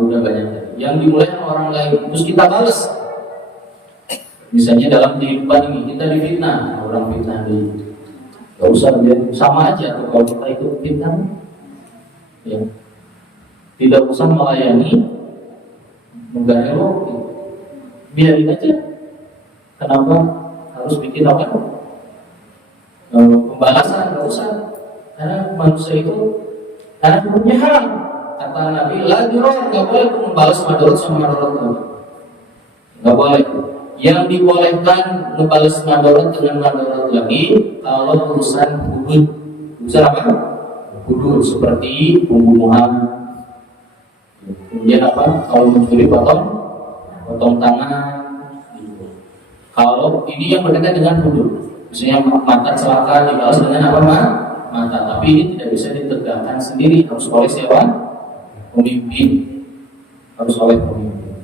udah banyak. Yang dimulai sama orang lain, terus kita balas. Misalnya dalam kehidupan ini kita difitnah, orang fitnah di, gak usah dia sama aja tuh kalau kita itu fitnah, ya. Tidak usah melayani, menggarelok, biarin aja. Kenapa harus bikin apa? Pembalasan, gak usah. Karena manusia itu, karena hukumnya haram. Kata Nabi, la diror, gak boleh membalas madarat sama madarat lagi. Gak boleh. Yang dibolehkan membalas madarat dengan madarat lagi kalau urusan hudud. Urusan apa? Hudud, seperti pembunuhan. Kemudian apa? Kalau mencuri potong tangan. Kalau ini yang berkaitan dengan hudud, misalnya mata celaka dibalas dengan apa mata, tapi ini tidak bisa ditegakkan sendiri, harus oleh siapa? Pemimpin, harus oleh pemimpin.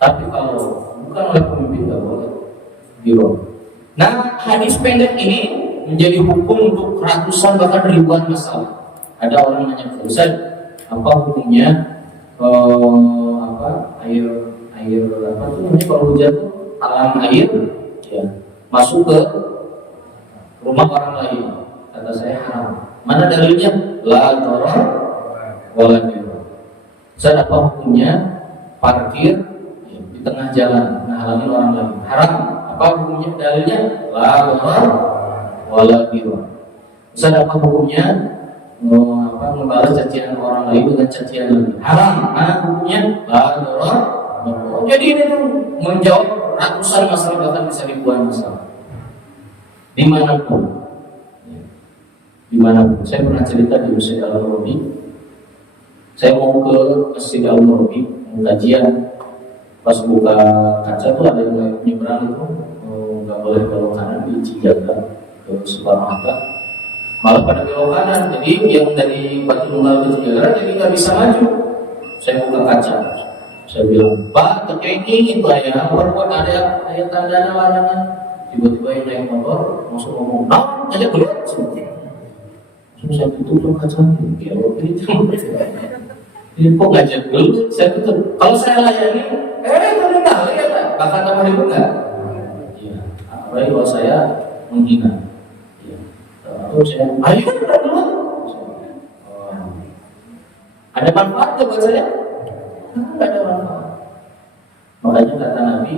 Tapi kalau bukan oleh pemimpin tidak boleh diror. Nah, hadis pendek ini menjadi hukum untuk ratusan bahkan ribuan masalah. Ada orang nanya ke Ustaz, apa hukumnya air apa tuh namanya kalau hujan tuh talang air ya masuk ke rumah orang lain? Kata saya haram. Mana dalilnya? La darar wala dirar. Ustaz, apa hukumnya parkir di tengah jalan menghalangi orang lain? Haram. Apa hukumnya? Dalilnya la darar wala dirar. Ustaz, apa hukumnya membalas cacian orang lain dengan cacian lagi? Haram. Nah, hukumnya la darar. Jadi ini tuh menjawab ratusan masalah, bahkan bisa ribuan masalah. Dimanapun. Saya pernah cerita di Masjid Al-Murabi. Saya mau ke Masjid Al-Murabi kajian. Pas buka kaca tuh ada yang nyebrang itu nggak boleh belok kanan di Cijaga ke Soekarno-Hatta. Malah pada belok kanan. Jadi yang dari Batu Nunggal ke Cijaga jadi nggak bisa maju. Saya buka kaca. Saya bilang, Pak, terkait itu ya, buat ada tanda larangan. Tiba-tiba yang naik motor langsung ngomong, nah, aja belum. Terus saya tutup kacanya, ya ini kok ngajak dulu, saya tutup. Kalau saya layani, kamu tahu ya Pak, bakal kamu dibuka. Iya, apalagi kalau saya menghina. Iya. Terus saya, ayo kita dulu. Ada manfaat buat saya? Tidak ada manfaat. Makanya kata Nabi,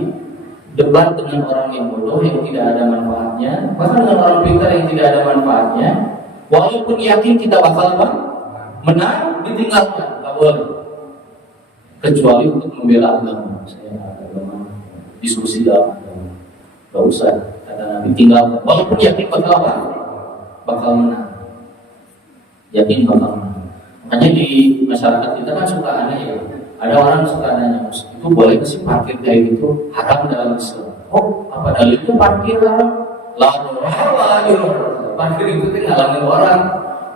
debat dengan orang yang bodoh yang tidak ada manfaatnya, bahkan dengan orang pintar yang tidak ada manfaatnya, walaupun yakin kita bakal menang, ditinggalkan, nggak boleh. Kecuali untuk membela agama. Saya agama diskusi dalam agama, nggak usah. Kata Nabi, tinggalkan. Walaupun yakin bakal menang, yakin bakal menang. Makanya di masyarakat kita kan suka aneh ya. Ada orang suka nanya, itu boleh sih parkir kayak gitu? Haram dalam Islam. Oh, apa dalilnya parkir haram? Lalu parkir itu ngalangin orang,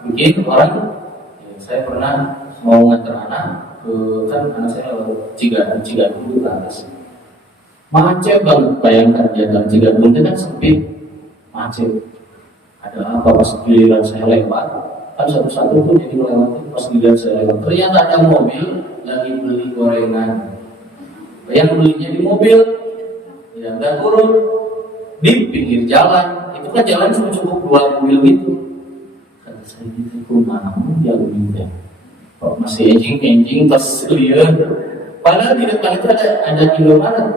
bikin orang. Ya, saya pernah mau nganter anak ke, kan anak saya Cigadung ke atas. Macet banget, bayangkan jalan Cigadung itu kan sempit, macet. Ada apa pas giliran saya lewat? Kan satu-satu tuh jadi melewati. Pas giliran saya lewat, ternyata ada mobil lagi beli gorengan. Yang belinya di mobil, ya nggak turun di pinggir jalan. Itu kan jalan cuma cukup 2 mobil gitu. Kata saya gitu, kumah dia begini. Kok masih enjing pas lihat. Padahal di depan itu ada Indomaret.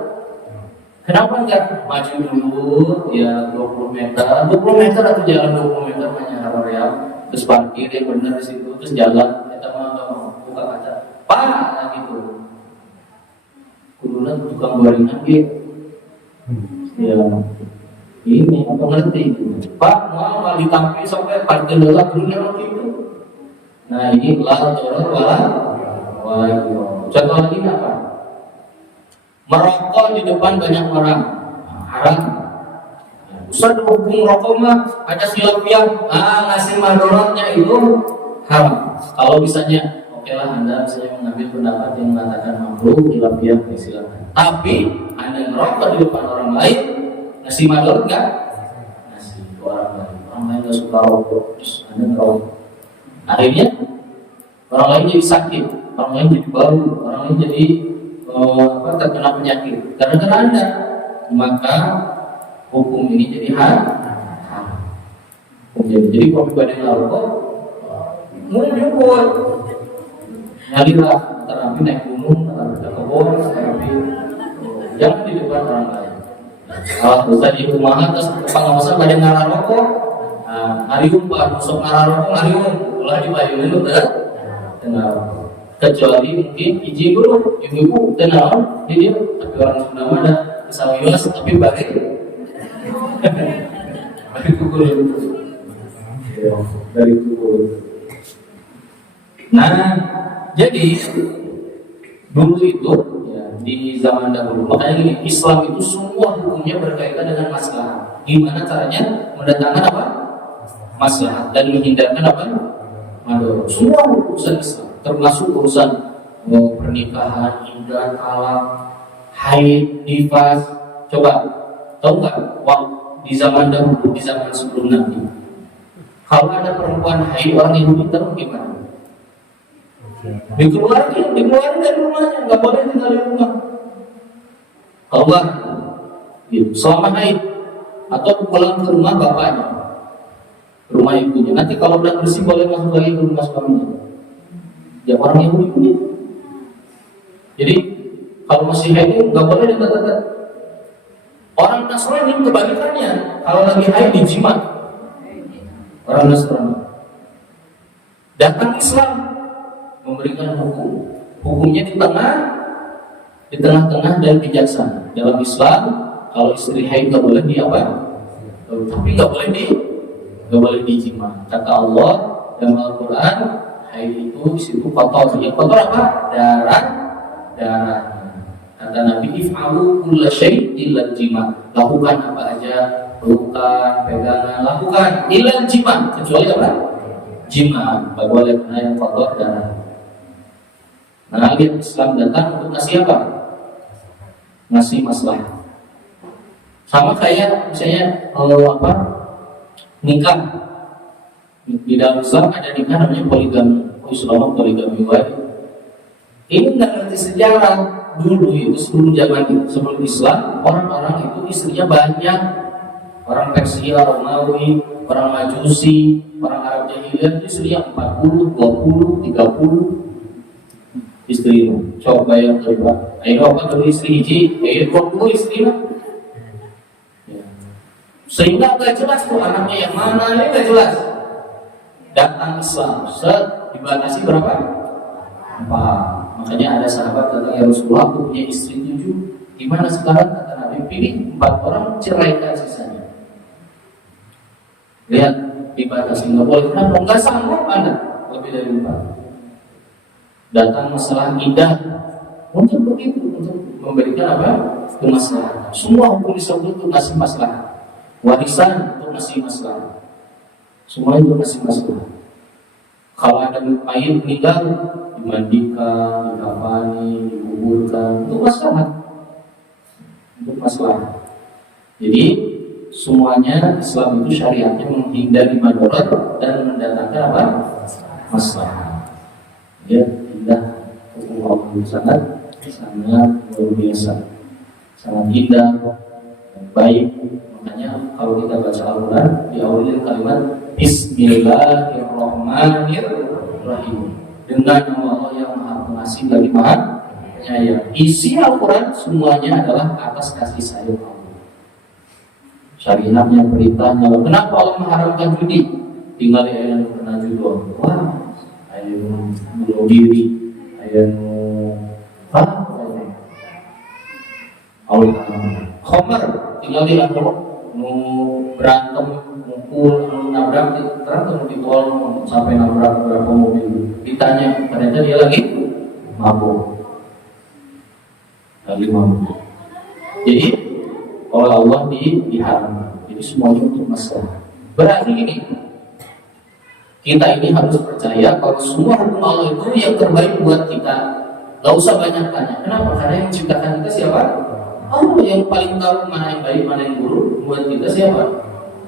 Kenapa enggak maju dulu ya 20 meter, 20 meter atau jalan 20 meter hanya real, terus parkir yang benar di situ, terus jalan, kita mau buka kaca, pak gitu. Kudunya tukang gorengan gitu. Ya ini apa ngerti? Pak mau ditampil sampai parkir dulu dunia waktu itu. Nah ini lah jorok wala. Contoh lagi apa? Merokok di depan banyak orang, haram. Ustaz hukum rokok mah ada khilafiyah, ngasih madorotnya itu haram. Kalau misalnya, oke lah Anda misalnya mengambil pendapat yang mengatakan makruh, khilafiyah, silakan. Tapi Anda merokok di depan orang lain, ngasih madorot nggak? Ngasih orang lain nggak suka rokok, terus Anda merokok. Akhirnya orang lain jadi sakit, orang lain jadi bau, orang lain jadi terkena penyakit gara-gara Anda, maka hukum ini jadi haram. Jadi kopi badan rokok mau nyukur nyalilah terapi naik gunung, terapi ke kebun, terapi jangan di depan orang lain. Kalau bisa di rumah terus pengawasan badan ngalah rokok, harium pak, masuk ngalah rokok harium, ulah dibayunin itu tenang. Kecuali mungkin izin dulu, ibu tenang, dia tapi orang Sunda mana bisa wilas tapi balik pukul dari pukul. Nah, jadi dulu itu ya, di zaman dahulu makanya gini, Islam itu semua hukumnya berkaitan dengan masalah. Gimana caranya mendatangkan apa? Masalah dan menghindarkan apa? Madorot. Semua urusan Islam termasuk urusan pernikahan, iddah, talak, haid, nifas. Coba tahu nggak? Di zaman dahulu, di zaman sebelum Nabi, kalau ada perempuan haid orang Yahudi tahu gimana? Dikeluarin dari rumahnya, nggak boleh tinggal di rumah. Keluar, gitu. Selama haid atau pulang ke rumah bapaknya, rumah ibunya. Nanti kalau udah bersih boleh masuk lagi ke rumah suaminya. Ya orang Yahudi punya. Jadi kalau masih haid nggak boleh dekat-dekat. Orang Nasrani kebalikannya, kalau lagi haid dijimat. Orang Nasrani. Datang Islam memberikan hukumnya di tengah-tengah dan bijaksana. Dalam Islam kalau istri haid nggak boleh tapi nggak boleh dijimat. Kata Allah dalam Al-Quran, haid itu di situ kotor. Yang kotor apa? Darah. Kata Nabi, if'alu kulla syai' illa jima. Lakukan apa aja, pelukan, pegangan, lakukan illa jima, kecuali apa? Jima. Enggak boleh kena yang kotor darah. Nah, lihat Islam datang untuk ngasih apa? Ngasih maslahat. Sama kayak misalnya nikah. Di dalam Islam ada nikah namanya poligami. Islam poligami wae. Ini nggak ngerti sejarah dulu itu sebelum Islam, orang-orang itu istrinya banyak. Orang Persia, Romawi, orang Majusi, orang Arab Jahiliyah itu istrinya 40, 20, 30 istri. Coba yang kedua, ayo apa dulu istri hiji, ayo 20 istri lah. Sehingga nggak jelas tuh anaknya yang mana, ini nggak jelas. Datang Islam, dibatasi berapa? 4. Makanya ada sahabat datang, ya Rasulullah, aku punya istri 7. Gimana sekarang? Kata Nabi, pilih 4 orang, ceraikan sisanya. Lihat, dibatasi nggak boleh. Kenapa? Nggak sanggup Anda lebih dari 4. Datang masalah iddah, untuk begitu, untuk memberikan apa? Kemaslahatan. Semua hukum Islam itu ngasih maslahat. Warisan untuk ngasih maslahat. Semua itu ngasih maslahat. Kalau ada mayit meninggal, dimandikan, dikafani, dikuburkan, untuk maslahat. Jadi semuanya Islam itu syariatnya menghindari madorot dan mendatangkan apa? Maslahat. Ya, indah hukum Allah sangat luar biasa, sangat indah dan baik. Makanya kalau kita baca Al-Quran diawali dengan kalimat Bismillahirrahmanirrahim, dengan nama Allah yang Maha Pengasih lagi Maha penyayang. Isi Al-Quran semuanya adalah atas kasih sayang Allah. Syariatnya, perintahnya. Kenapa Allah mengharamkan judi? Tinggal yang kena judi. Wah, ayo bunuh diri, ayo Allah Khomer tinggal di atur mau berantem, mukul, nabrak, terang di tol sampai nabrak beberapa mobil. Ditanya, ternyata dia lagi mabuk. Jadi oleh Allah diharamkan. Jadi semuanya untuk masalah. Berarti ini kita ini harus percaya kalau semua hukum Allah itu yang terbaik buat kita. Gak usah banyak tanya. Kenapa? Karena yang menciptakan kita siapa? Allah. Yang paling tahu mana yang baik, mana yang buruk buat kita siapa?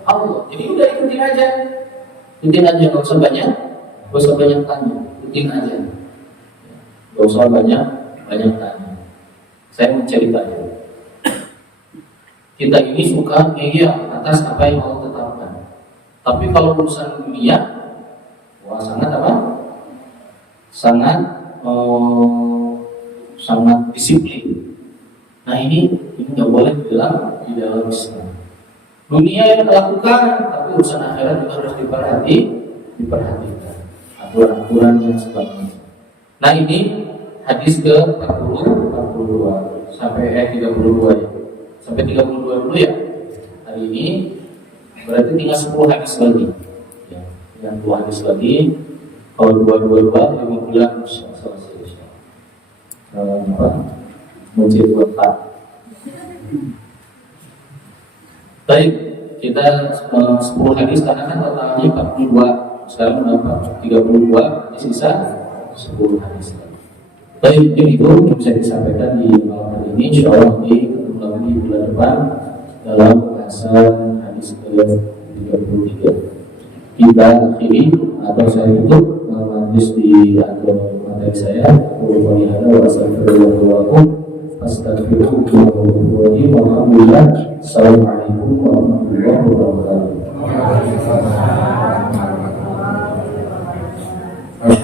Allah. Jadi udah ikutin aja. Ikutin aja, gak usah banyak tanya. Ikutin aja. Gak usah banyak tanya. Saya mau cerita. Kita ini suka atas apa yang Allah tetapkan. Tapi kalau urusan dunia, wah sangat apa? Sangat disiplin. Nah ini nggak boleh dibilang di dalam Islam. Dunia yang dilakukan, tapi urusan akhirat juga harus diperhatikan. Aturan-aturan yang sebagainya. Nah ini hadis ke 42 sampai 32 ya. Sampai 32 dulu ya. Hari ini berarti tinggal 10 hadis lagi. Ya, tinggal 2 hadis lagi. Kalau 2 5 bulan selesai. Muncul buat baik, kita 10 hadis karena kan totalnya 42. Sekarang berapa? 32, sisa 10 hadis. Baik, itu yang bisa disampaikan di malam hari ini. Insyaallah ketemu lagi di bulan depan dalam pembahasan hadis ke-33. Kita akhiri atau saya tutup hadis di antara materi saya. Assalamualaikum warahmatullahi wabarakatuh.